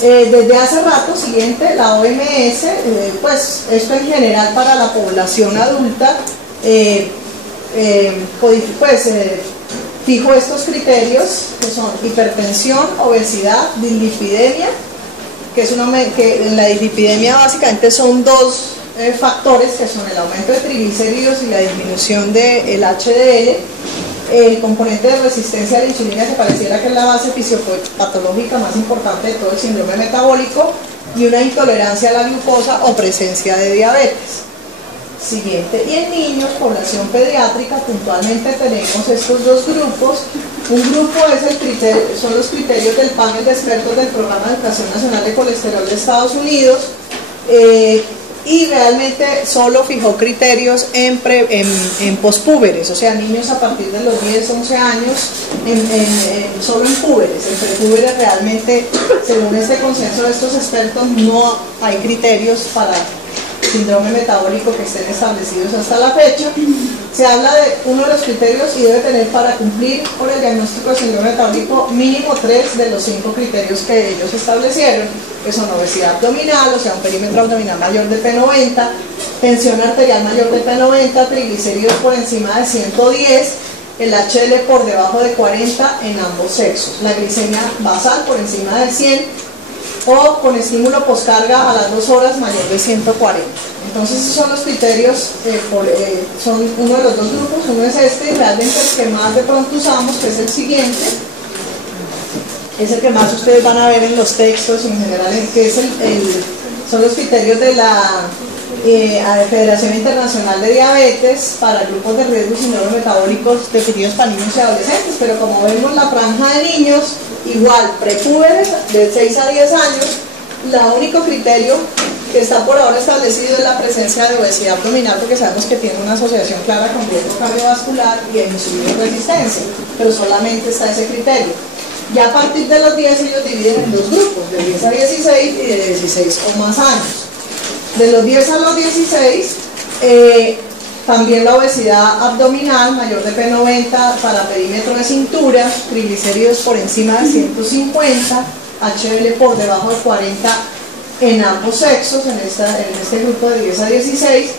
Desde hace rato, siguiente, la OMS, pues esto en general para la población adulta, fijo estos criterios que son hipertensión, obesidad, dislipidemia, que en la dislipidemia básicamente son dos factores que son el aumento de triglicéridos y la disminución del HDL. El componente de resistencia a la insulina, que pareciera que es la base fisiopatológica más importante de todo el síndrome metabólico, y una intolerancia a la glucosa o presencia de diabetes. Siguiente, y en niños, población pediátrica, puntualmente tenemos estos dos grupos. Un grupo son los criterios del panel de expertos del Programa de Educación Nacional de Colesterol de Estados Unidos, y realmente solo fijó criterios en pospúberes, o sea, niños a partir de los 10-11 años, solo en púberes. En prepúberes realmente, según este consenso de estos expertos, no hay criterios para síndrome metabólico que estén establecidos hasta la fecha. Se habla de uno de los criterios y debe tener para cumplir por el diagnóstico de síndrome metabólico mínimo 3 de los 5 criterios que ellos establecieron, que son obesidad abdominal, o sea, un perímetro abdominal mayor de P90, tensión arterial mayor de P90, triglicéridos por encima de 110, el HDL por debajo de 40 en ambos sexos, la glicemia basal por encima de 100, o con estímulo poscarga a las 2 horas mayor de 140. Entonces esos son los criterios, son uno de los dos grupos. Uno es este, realmente el que más de pronto usamos, que es el siguiente, es el que más ustedes van a ver en los textos en general, que es son los criterios de la Federación Internacional de Diabetes para grupos de riesgo y síndrome metabólicos definidos para niños y adolescentes. Pero como vemos, la franja de niños, igual, prepúberes de 6 a 10 años, el único criterio que está por ahora establecido es la presencia de obesidad abdominal, porque sabemos que tiene una asociación clara con riesgo cardiovascular y en insulina resistencia, pero solamente está ese criterio. Ya a partir de los 10 ellos dividen en dos grupos, de 10 a 16 y de 16 o más años. De los 10 a los 16, también la obesidad abdominal mayor de P90 para perímetro de cintura, triglicéridos por encima de 150, HDL por debajo de 40 en ambos sexos, en este grupo de 10 a 16,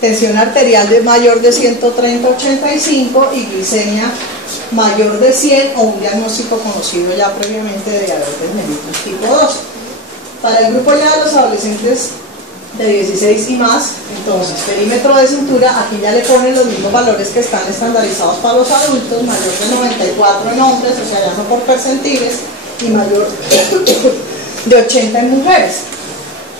tensión arterial mayor de 130-85 y glicemia mayor de 100 o un diagnóstico conocido ya previamente de diabetes mellitus tipo 2. Para el grupo ya de los adolescentes de 16 y más, entonces perímetro de cintura, aquí ya le ponen los mismos valores que están estandarizados para los adultos, mayor de 94 en hombres, o sea, ya no por percentiles, y mayor de 80 en mujeres.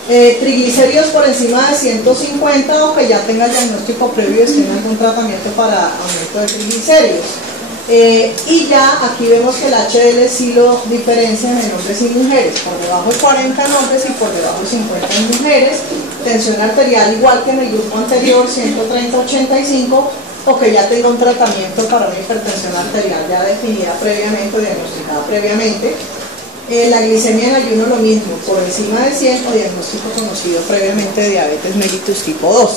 Triglicéridos por encima de 150 o que ya tenga el diagnóstico previo y esté en algún tratamiento para aumento de triglicéridos. Y ya aquí vemos que el HDL sí lo diferencian en hombres y mujeres, por debajo de 40 en hombres y por debajo de 50 en mujeres. Tensión arterial igual que en el grupo anterior, 130-85, o que ya tenga un tratamiento para una hipertensión arterial ya definida previamente o diagnosticada previamente. La glicemia en ayuno lo mismo, por encima de 100 o diagnóstico conocido previamente de diabetes mellitus tipo 2.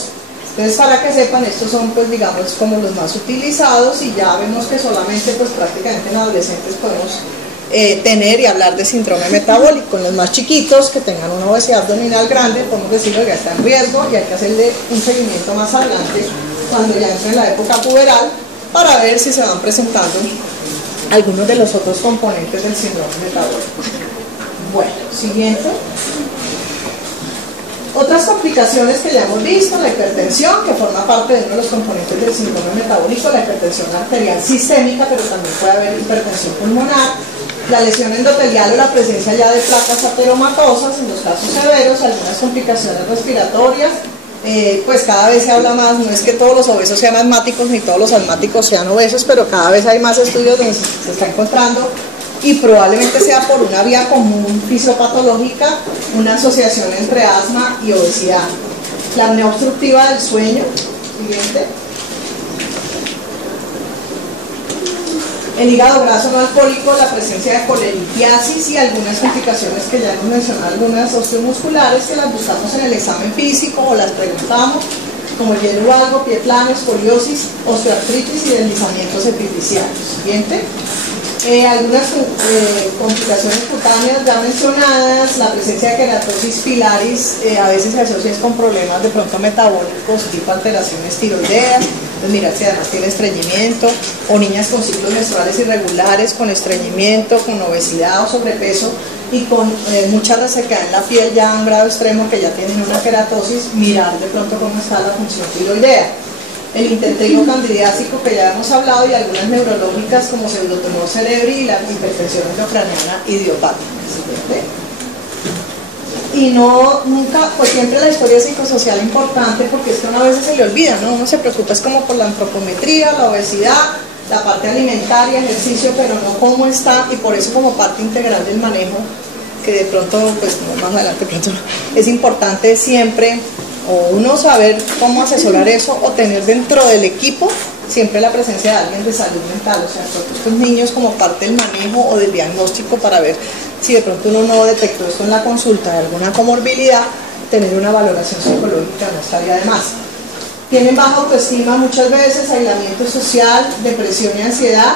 Entonces, para que sepan, estos son, pues, digamos, como los más utilizados, y ya vemos que solamente, pues, prácticamente en adolescentes podemos tener y hablar de síndrome metabólico. En los más chiquitos, que tengan una obesidad abdominal grande, podemos decirlo, ya está en riesgo y hay que hacerle un seguimiento más adelante, cuando ya entre en la época puberal, para ver si se van presentando algunos de los otros componentes del síndrome metabólico. Bueno, siguiente. Otras complicaciones que ya hemos visto: la hipertensión, que forma parte de uno de los componentes del síndrome metabólico, la hipertensión arterial sistémica, pero también puede haber hipertensión pulmonar, la lesión endotelial o la presencia ya de placas ateromatosas en los casos severos, algunas complicaciones respiratorias. Pues cada vez se habla más, no es que todos los obesos sean asmáticos ni todos los asmáticos sean obesos, pero cada vez hay más estudios donde se está encontrando, y probablemente sea por una vía común fisiopatológica, una asociación entre asma y obesidad. La apnea obstructiva del sueño, siguiente. El hígado graso no alcohólico, la presencia de colelitiasis y algunas complicaciones que ya hemos mencionado, algunas osteomusculares que las buscamos en el examen físico o las preguntamos, como hielo valgo, pie plano, escoliosis, osteoartritis y deslizamientos epifisiales. Siguiente. Algunas complicaciones cutáneas ya mencionadas, la presencia de queratosis pilaris a veces se asocia con problemas de pronto metabólicos tipo alteraciones tiroideas, entonces mirar si además tiene estreñimiento, o niñas con ciclos menstruales irregulares, con estreñimiento, con obesidad o sobrepeso y con mucha resequedad en la piel ya a un grado extremo que ya tienen una queratosis, mirar de pronto cómo está la función tiroidea. El intentrigo candidiásico que ya hemos hablado y algunas neurológicas como pseudotumor cerebri y la hipertensión endocraniana idiopática. Y nunca, pues siempre la historia psicosocial importante porque es que una vez se le olvida, ¿no? Uno se preocupa es como por la antropometría, la obesidad, la parte alimentaria, ejercicio, pero no cómo está, y por eso como parte integral del manejo, que de pronto, pues más adelante pronto, es importante siempre o uno saber cómo asesorar eso o tener dentro del equipo siempre la presencia de alguien de salud mental, o sea, estos niños como parte del manejo o del diagnóstico para ver si de pronto uno no detectó esto en la consulta de alguna comorbilidad, tener una valoración psicológica no estaría de más. Tienen baja autoestima muchas veces, aislamiento social, depresión y ansiedad,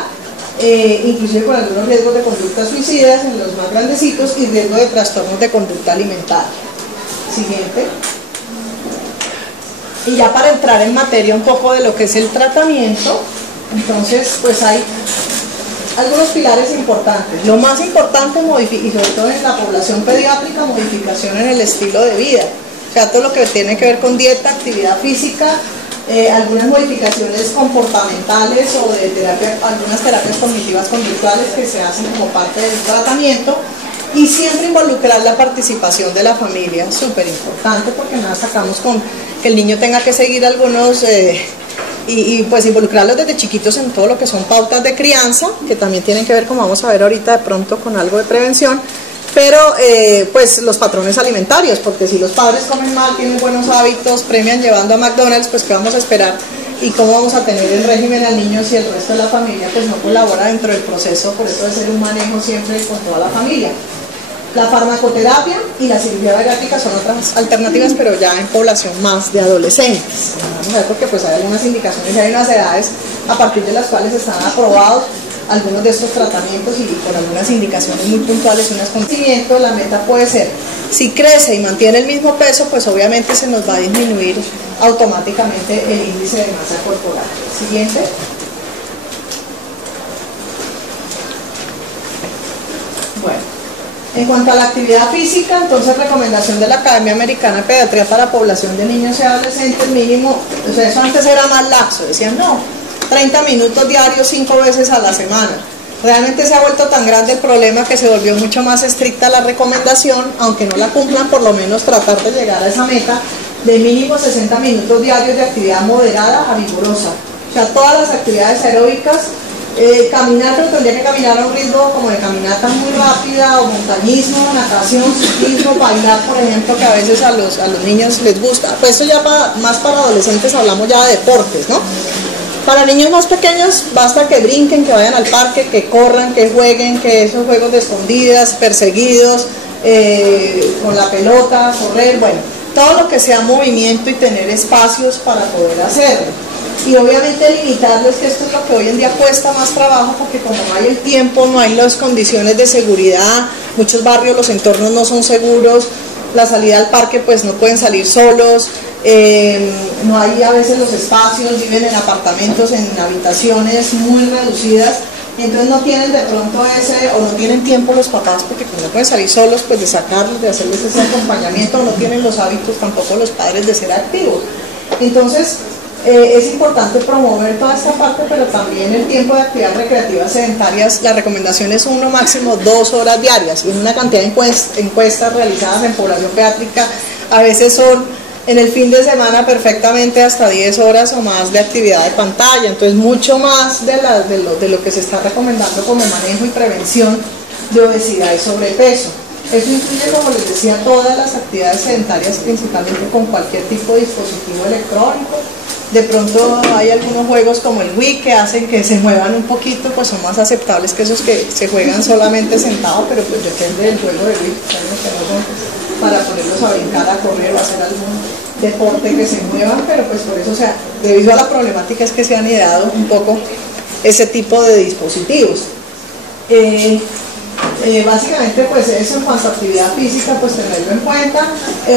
inclusive con algunos riesgos de conductas suicidas en los más grandecitos y riesgo de trastornos de conducta alimentaria. Siguiente. Y ya para entrar en materia un poco de lo que es el tratamiento, entonces pues hay algunos pilares importantes. Lo más importante, y sobre todo en la población pediátrica, modificación en el estilo de vida. O sea, todo lo que tiene que ver con dieta, actividad física, algunas modificaciones comportamentales o de terapia, algunas terapias cognitivas conductuales que se hacen como parte del tratamiento. Y siempre involucrar la participación de la familia, súper importante, porque nada sacamos con que el niño tenga que seguir algunos, y pues involucrarlos desde chiquitos en todo lo que son pautas de crianza, que también tienen que ver, como vamos a ver ahorita de pronto, con algo de prevención, pero pues los patrones alimentarios, porque si los padres comen mal, tienen buenos hábitos, premian llevando a McDonald's, pues ¿qué vamos a esperar? Y cómo vamos a tener el régimen al niño si el resto de la familia pues no colabora dentro del proceso, por eso debe ser un manejo siempre con toda la familia. La farmacoterapia y la cirugía bariátrica son otras alternativas, pero ya en población más de adolescentes. Vamos a ver porque pues hay algunas indicaciones y hay unas edades a partir de las cuales están aprobados algunos de estos tratamientos y por algunas indicaciones muy puntuales, unas conocimientos. La meta puede ser, si crece y mantiene el mismo peso, pues obviamente se nos va a disminuir automáticamente el índice de masa corporal. Siguiente. Bueno. En cuanto a la actividad física, entonces recomendación de la Academia Americana de Pediatría para población de niños y adolescentes mínimo, o sea, eso antes era más laxo, decían no, 30 minutos diarios 5 veces a la semana. Realmente se ha vuelto tan grande el problema que se volvió mucho más estricta la recomendación, aunque no la cumplan, por lo menos tratar de llegar a esa meta de mínimo 60 minutos diarios de actividad moderada a vigorosa. O sea, todas las actividades aeróbicas, caminar, pero tendría que caminar a un ritmo como de caminata muy rápida, o montañismo, natación, ciclismo, bailar, por ejemplo, que a veces a los niños les gusta. Pues eso ya más para adolescentes hablamos ya de deportes, ¿no? Para niños más pequeños basta que brinquen, que vayan al parque, que corran, que jueguen, que esos juegos de escondidas, perseguidos, con la pelota, correr, bueno, todo lo que sea movimiento y tener espacios para poder hacerlo. Y obviamente limitarles, que esto es lo que hoy en día cuesta más trabajo, porque como no hay el tiempo, no hay las condiciones de seguridad, muchos barrios, los entornos no son seguros, la salida al parque pues no pueden salir solos, no hay a veces los espacios, viven en apartamentos, en habitaciones muy reducidas, entonces no tienen de pronto o no tienen tiempo los papás, porque como no pueden salir solos, pues de sacarlos, de hacerles ese acompañamiento, no tienen los hábitos tampoco los padres de ser activos. Entonces, es importante promover toda esta parte, pero también el tiempo de actividades recreativas sedentarias. La recomendación es 1 máximo 2 horas diarias, y en una cantidad de encuestas realizadas en población pediátrica, a veces son en el fin de semana perfectamente hasta 10 horas o más de actividad de pantalla, entonces mucho más de lo que se está recomendando como manejo y prevención de obesidad y sobrepeso. Eso incluye, como les decía, todas las actividades sedentarias, principalmente con cualquier tipo de dispositivo electrónico. De pronto hay algunos juegos como el Wii que hacen que se muevan un poquito, pues son más aceptables que esos que se juegan solamente sentados, pero pues depende del juego de Wii, para ponerlos a brincar, a correr o a hacer algún deporte que se muevan, pero pues por eso, o sea, debido a la problemática es que se han ideado un poco ese tipo de dispositivos. Básicamente pues eso en cuanto a actividad física, pues tenerlo en cuenta.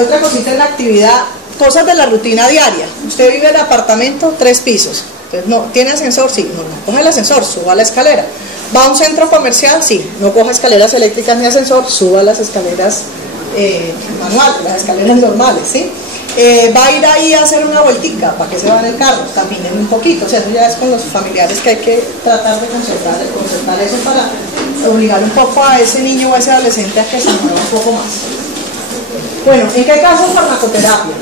Otra cosita es la actividad, cosas de la rutina diaria. Usted vive en apartamento 3 pisos, entonces no, ¿tiene ascensor? Sí, no coge el ascensor, suba la escalera. ¿Va a un centro comercial? Sí, no coja escaleras eléctricas ni ascensor, suba las escaleras manuales, las escaleras normales, ¿sí? Va a ir ahí a hacer una vueltica, ¿para qué se va en el carro? Caminen un poquito, o sea, eso ya es con los familiares que hay que tratar de concertar eso para obligar un poco a ese niño o a ese adolescente a que se mueva un poco más. Bueno, ¿en qué caso farmacoterapia?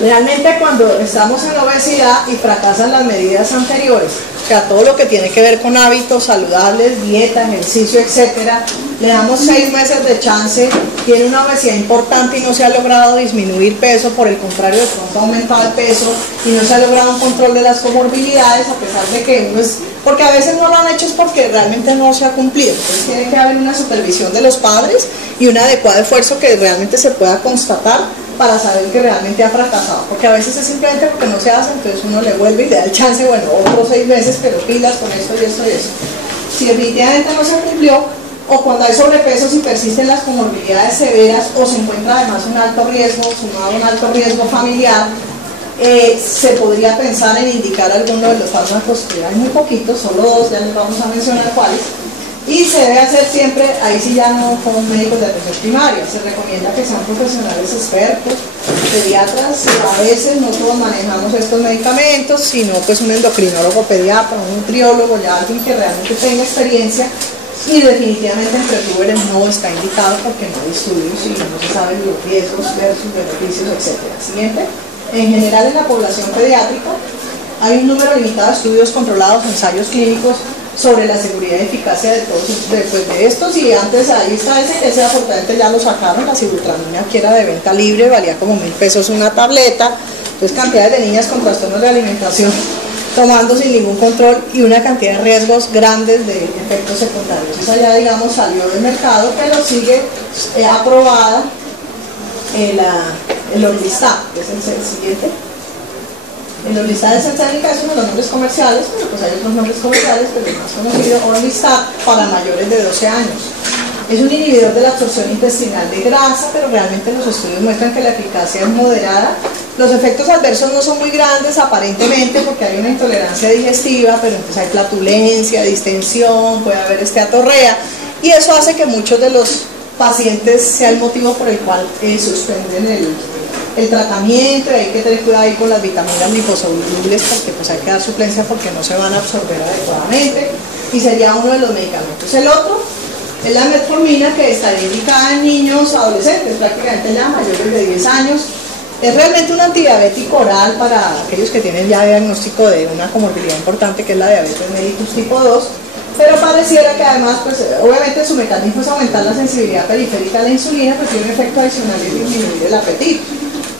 Realmente cuando estamos en obesidad y fracasan las medidas anteriores, o sea, todo lo que tiene que ver con hábitos saludables, dieta, ejercicio, etcétera, le damos 6 meses de chance, tiene una obesidad importante y no se ha logrado disminuir peso, por el contrario, de pronto ha aumentado el peso y no se ha logrado un control de las comorbilidades, a pesar de que uno es, porque a veces no lo han hecho es porque realmente no se ha cumplido, entonces tiene que haber una supervisión de los padres y un adecuado esfuerzo que realmente se pueda constatar para saber que realmente ha fracasado, porque a veces es simplemente porque no se hace, entonces uno le vuelve y le da el chance, bueno, otros 6 meses, pero pilas con esto y esto y eso. Si definitivamente no se cumplió, o cuando hay sobrepeso, si persisten las comorbilidades severas, o se encuentra además un alto riesgo, sumado a un alto riesgo familiar, se podría pensar en indicar alguno de los fármacos, que hay muy poquitos, solo 2, ya les vamos a mencionar cuáles. Y se debe hacer siempre, ahí sí ya no con médicos de atención primaria, se recomienda que sean profesionales expertos, pediatras, a veces no todos manejamos estos medicamentos, sino pues un endocrinólogo pediatra, un nutriólogo, ya alguien que realmente tenga experiencia, y definitivamente en pretúberes no está indicado porque no hay estudios y no se saben los riesgos versus beneficios, etc. Siguiente, en general en la población pediátrica hay un número limitado de estudios controlados, ensayos clínicos, sobre la seguridad y eficacia de todos de estos, y antes ahí está ese afortunadamente ya lo sacaron, la sibutramina, que era de venta libre, valía como 1.000 pesos una tableta, entonces cantidades de niñas con trastornos de alimentación tomando sin ningún control y una cantidad de riesgos grandes de efectos secundarios. Esa ya digamos salió del mercado, pero sigue aprobada el Orlistat, que es el siguiente. El Orlistat es uno de los nombres comerciales, pero pues hay otros nombres comerciales, pero el más conocido, Orlistat, para mayores de 12 años. Es un inhibidor de la absorción intestinal de grasa, pero realmente los estudios muestran que la eficacia es moderada. Los efectos adversos no son muy grandes aparentemente porque hay una intolerancia digestiva, pero entonces hay flatulencia, distensión, puede haber esteatorrea, y eso hace que muchos de los pacientes sea el motivo por el cual suspenden el tratamiento, y hay que tener cuidado ahí con las vitaminas liposolubles porque pues hay que dar suplencia porque no se van a absorber adecuadamente, y sería uno de los medicamentos. El otro es la metformina, que está indicada en niños adolescentes, prácticamente ya mayores de 10 años. Es realmente un antidiabético oral para aquellos que tienen ya diagnóstico de una comorbilidad importante que es la diabetes mellitus tipo 2, pero pareciera que además, pues obviamente su mecanismo es aumentar la sensibilidad periférica a la insulina, pero tiene un efecto adicional y disminuir el apetito.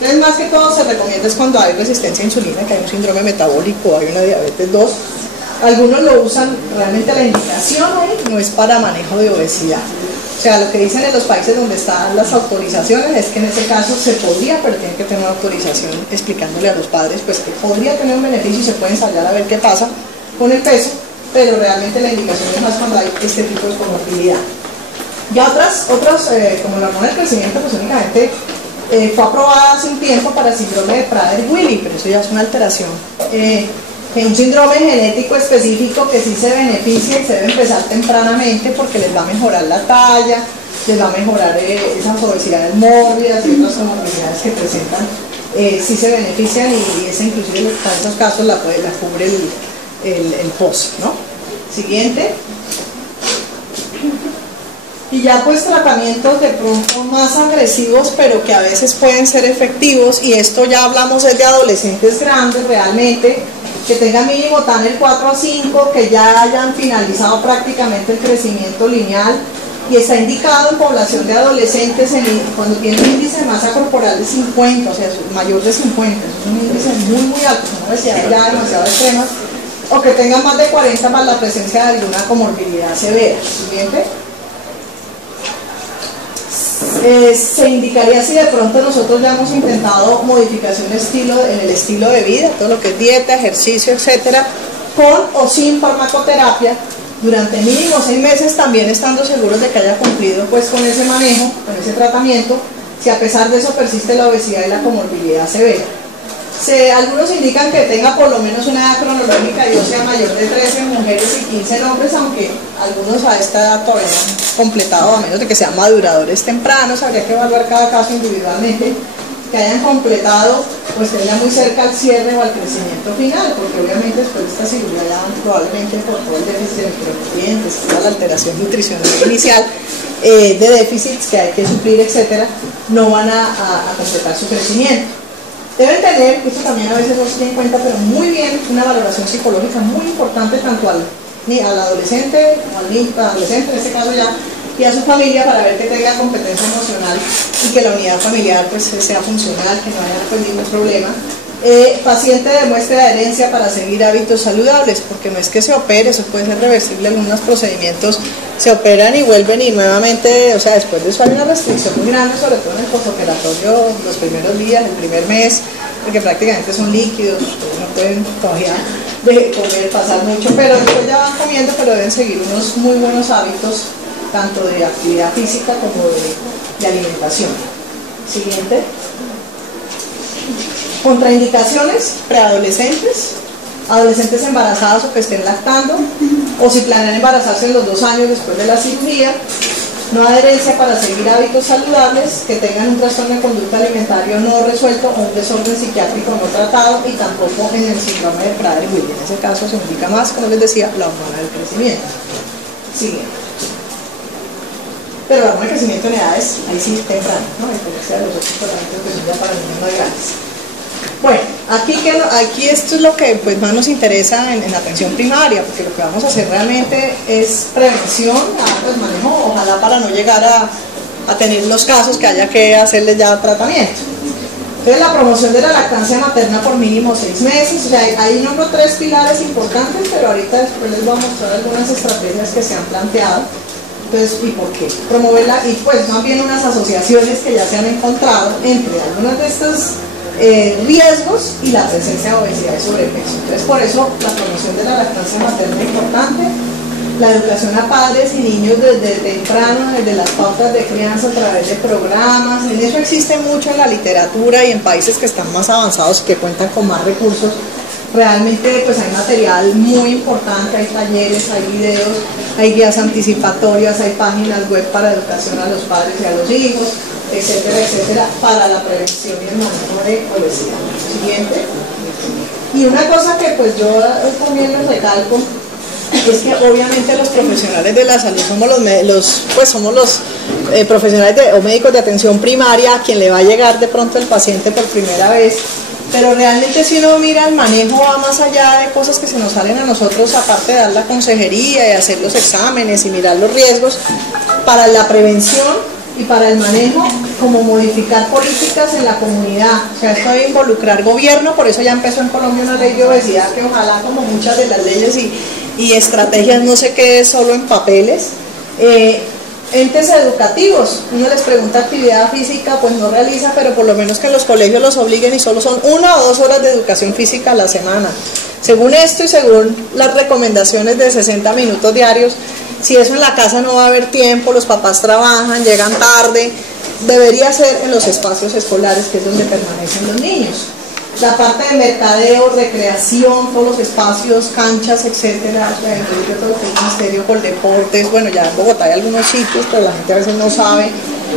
Entonces, más que todo se recomienda es cuando hay resistencia a insulina, que hay un síndrome metabólico, hay una diabetes 2. Algunos lo usan, realmente la indicación ahí no es para manejo de obesidad. O sea, lo que dicen en los países donde están las autorizaciones es que en ese caso se podría, pero tienen que tener una autorización explicándole a los padres pues que podría tener un beneficio y se puede ensayar a ver qué pasa con el peso, pero realmente la indicación es más cuando hay este tipo de comorbilidad. Ya otras como la hormona del crecimiento, pues únicamente fue aprobada hace un tiempo para el síndrome de Prader-Willi, pero eso ya es una alteración. Un síndrome genético específico que sí se beneficia y se debe empezar tempranamente porque les va a mejorar la talla, les va a mejorar esas obesidades mórbidas y otras comorbilidades que presentan, sí se benefician, y esa inclusive para esos casos la cubre el POS, ¿no? Siguiente. Y ya pues tratamientos de pronto más agresivos, pero que a veces pueden ser efectivos, y esto ya hablamos es de adolescentes grandes realmente, que tengan mínimo TAN el 4 a 5, que ya hayan finalizado prácticamente el crecimiento lineal, y está indicado en población de adolescentes cuando tienen un índice de masa corporal de 50, o sea, mayor de 50, es un índice muy alto, una obesidad ya demasiado extrema, o que tengan más de 40 más la presencia de alguna comorbilidad severa. Siguiente. Se indicaría si de pronto nosotros ya hemos intentado modificación en el estilo de vida, todo lo que es dieta, ejercicio, etcétera, con o sin farmacoterapia, durante mínimo 6 meses, también estando seguros de que haya cumplido pues con ese manejo, con ese tratamiento, si a pesar de eso persiste la obesidad y la comorbilidad severa. Algunos indican que tenga por lo menos una edad cronológica y ósea mayor de 13 en mujeres y 15 en hombres, aunque algunos a esta edad todavía no han completado, a menos de que sean maduradores tempranos. Habría que evaluar cada caso individualmente, que hayan completado, pues que ya muy cerca al cierre o al crecimiento final, porque obviamente después de esta cirugía ya probablemente por todo el déficit de micronutrientes, toda la alteración nutricional inicial, de déficits que hay que suplir, etcétera, no van a completar su crecimiento. Deben tener, esto también a veces no se tiene en cuenta, pero muy bien, una valoración psicológica muy importante tanto al adolescente o al niño, adolescente en este caso ya, y a su familia, para ver que tenga competencia emocional y que la unidad familiar pues sea funcional, que no haya pues ningún problema. Paciente demuestre adherencia para seguir hábitos saludables, porque no es que se opere, eso puede ser reversible. Algunos procedimientos se operan y vuelven y nuevamente, o sea, después de eso hay una restricción muy grande, sobre todo en el postoperatorio, los primeros días, el primer mes, porque prácticamente son líquidos, no pueden todavía comer, pasar mucho, pero después ya van comiendo, pero deben seguir unos muy buenos hábitos, tanto de actividad física como de alimentación. Siguiente. Contraindicaciones: preadolescentes, adolescentes embarazadas o que estén lactando, o si planean embarazarse en los 2 años después de la cirugía. No adherencia para seguir hábitos saludables, que tengan un trastorno de conducta alimentario no resuelto o un desorden psiquiátrico no tratado, y tampoco en el síndrome de Prader-Willi. En ese caso se indica más, como les decía, la hormona del crecimiento. Siguiente. Pero la hormona del crecimiento en edades, ahí sí temprano, ¿no? A diferencia de los otros tratamientos que son ya para niños más grandes. Bueno, aquí esto es lo que pues más nos interesa en la atención primaria, porque lo que vamos a hacer realmente es prevención, pues manejo, ojalá para no llegar a tener los casos que haya que hacerles ya tratamiento. Entonces, la promoción de la lactancia materna por mínimo 6 meses, o sea, ahí nombro 3 pilares importantes, pero ahorita después les voy a mostrar algunas estrategias que se han planteado. Entonces, ¿y por qué? Promoverla, y pues más bien unas asociaciones que ya se han encontrado entre algunas de estas riesgos y la presencia de obesidad y sobrepeso. Entonces, por eso la promoción de la lactancia materna es importante, la educación a padres y niños desde temprano, desde las pautas de crianza a través de programas. En eso existe mucho en la literatura, y en países que están más avanzados, que cuentan con más recursos, realmente pues hay material muy importante, hay talleres, hay videos, hay guías anticipatorias, hay páginas web para educación a los padres y a los hijos, etcétera, etcétera, para la prevención y el manejo de obesidad. Siguiente. Y una cosa que pues yo también les recalco es que obviamente los profesionales de la salud somos los profesionales o médicos de atención primaria a quien le va a llegar de pronto el paciente por primera vez, pero realmente si uno mira el manejo va más allá de cosas que se nos salen a nosotros, aparte de dar la consejería y hacer los exámenes y mirar los riesgos. Para la prevención y para el manejo, como modificar políticas en la comunidad, o sea, esto debe involucrar gobierno. Por eso ya empezó en Colombia una ley de obesidad que ojalá, como muchas de las leyes y estrategias, no se quede solo en papeles. Entes educativos, uno les pregunta actividad física, pues no realiza, pero por lo menos que en los colegios los obliguen, y solo son 1 o 2 horas de educación física a la semana. Según esto y según las recomendaciones de 60 minutos diarios, si eso en la casa no va a haber tiempo, los papás trabajan, llegan tarde, debería ser en los espacios escolares, que es donde permanecen los niños. La parte de mercadeo, recreación, todos los espacios, canchas, etcétera, incluye todo lo que es ministerio por deportes. Bueno, ya en Bogotá hay algunos sitios, pero la gente a veces no sabe,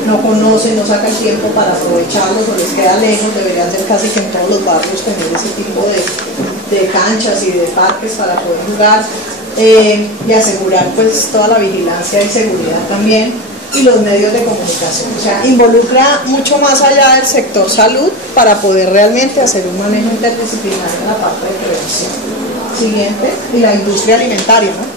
no conoce, no saca el tiempo para aprovecharlos o les queda lejos. Deberían ser casi que en todos los barrios tener ese tipo de canchas y de parques para poder jugar, y asegurar pues toda la vigilancia y seguridad también, y los medios de comunicación. O sea, involucra mucho más allá del sector salud para poder realmente hacer un manejo interdisciplinario en la parte de prevención. Siguiente, y la industria alimentaria, ¿no?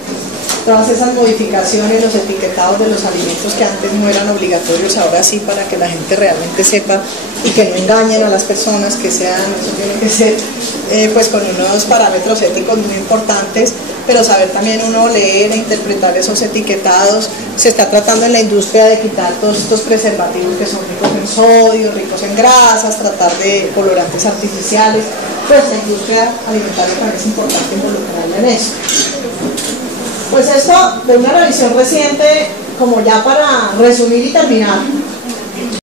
Todas esas modificaciones, los etiquetados de los alimentos que antes no eran obligatorios, ahora sí, para que la gente realmente sepa y que no engañen a las personas, que sean, eso tiene que ser pues con unos parámetros éticos muy importantes, pero saber también uno leer e interpretar esos etiquetados. Se está tratando en la industria de quitar todos estos preservativos que son ricos en sodio, ricos en grasas, tratar de colorantes artificiales. Pues la industria alimentaria también es importante involucrarla en eso. Pues esto de una revisión reciente, como ya para resumir y terminar,